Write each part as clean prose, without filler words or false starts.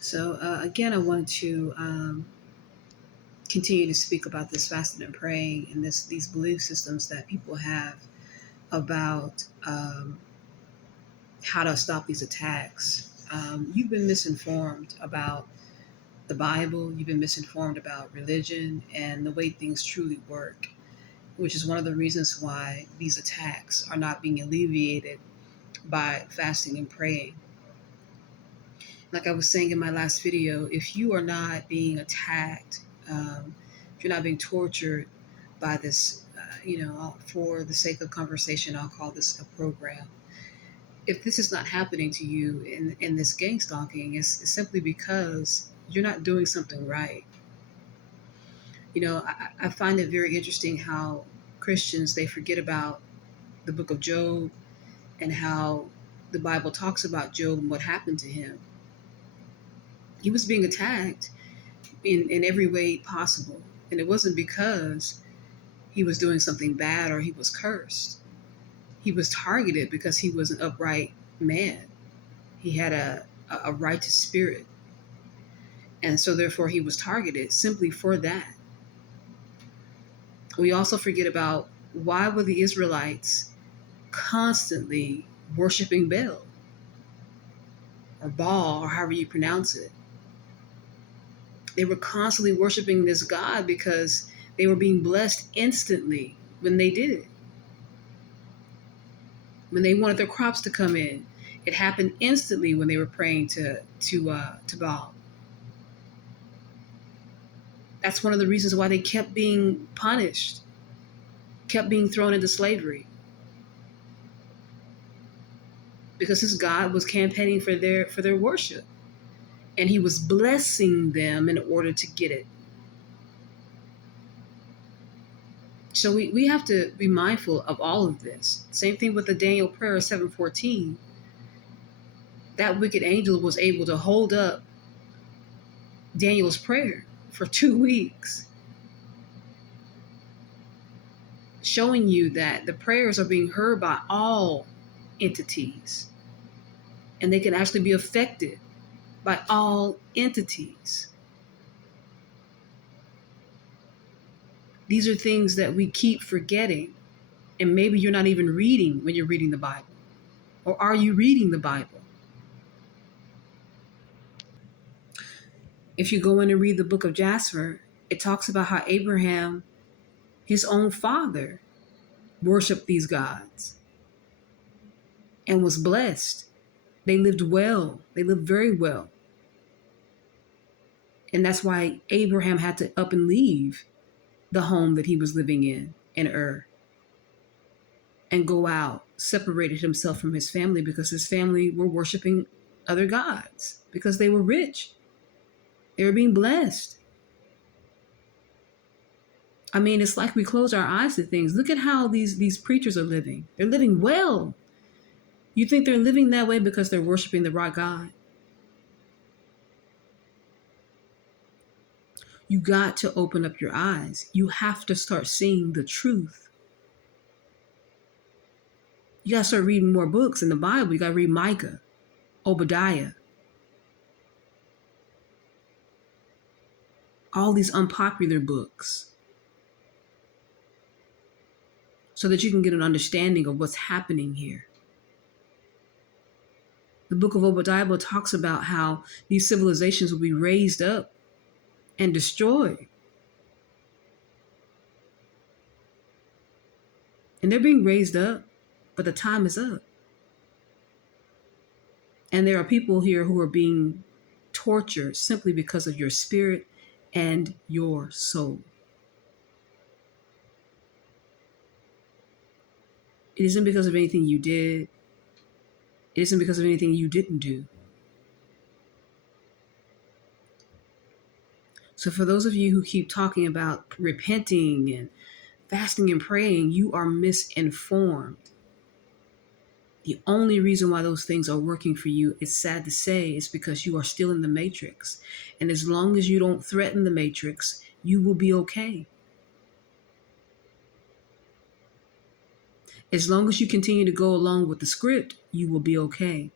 So, again, I wanted to continue to speak about this fasting and praying and these belief systems that people have about how to stop these attacks. You've been misinformed about the Bible, you've been misinformed about religion and the way things truly work, which is one of the reasons why these attacks are not being alleviated by fasting and praying. Like I was saying in my last video, if you are not being attacked, if you're not being tortured by this, for the sake of conversation, I'll call this a program. If this is not happening to you in this gang stalking, it's simply because you're not doing something right. I find it very interesting how Christians, they forget about the book of Job and how the Bible talks about Job and what happened to him. He was being attacked in every way possible. And it wasn't because he was doing something bad or he was cursed. He was targeted because he was an upright man. He had a righteous spirit. And so therefore he was targeted simply for that. We also forget about why were the Israelites constantly worshiping Baal or Baal or however you pronounce it. They were constantly worshiping this God because they were being blessed instantly when they did it. When they wanted their crops to come in, it happened instantly when they were praying to Baal. That's one of the reasons why they kept being punished, kept being thrown into slavery, because this God was campaigning for their worship, and he was blessing them in order to get it. So we have to be mindful of all of this. Same thing with the Daniel prayer 7:14. That wicked angel was able to hold up Daniel's prayer for 2 weeks, showing you that the prayers are being heard by all entities, and they can actually be affected by all entities. These are things that we keep forgetting, and maybe you're not even reading when you're reading the Bible. Or are you reading the Bible? If you go in and read the book of Jasher, it talks about how Abraham, his own father, worshiped these gods and was blessed. They lived well. They lived very well. And that's why Abraham had to up and leave the home that he was living in Ur, and go out, separated himself from his family because his family were worshiping other gods because they were rich. They were being blessed. I mean, it's like we close our eyes to things. Look at how these preachers are living. They're living well. You think they're living that way because they're worshiping the right God? You got to open up your eyes. You have to start seeing the truth. You got to start reading more books in the Bible. You got to read Micah, Obadiah, all these unpopular books, so that you can get an understanding of what's happening here. The book of Obadiah talks about how these civilizations will be raised up and destroyed. And they're being raised up, but the time is up. And there are people here who are being tortured simply because of your spirit and your soul. It isn't because of anything you did. It isn't because of anything you didn't do. So for those of you who keep talking about repenting and fasting and praying, you are misinformed. The only reason why those things are working for you, it's sad to say, is because you are still in the matrix. And as long as you don't threaten the matrix, you will be okay. As long as you continue to go along with the script, you will be okay.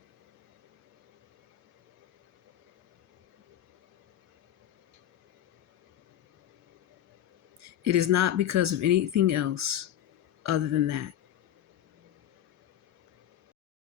It is not because of anything else other than that.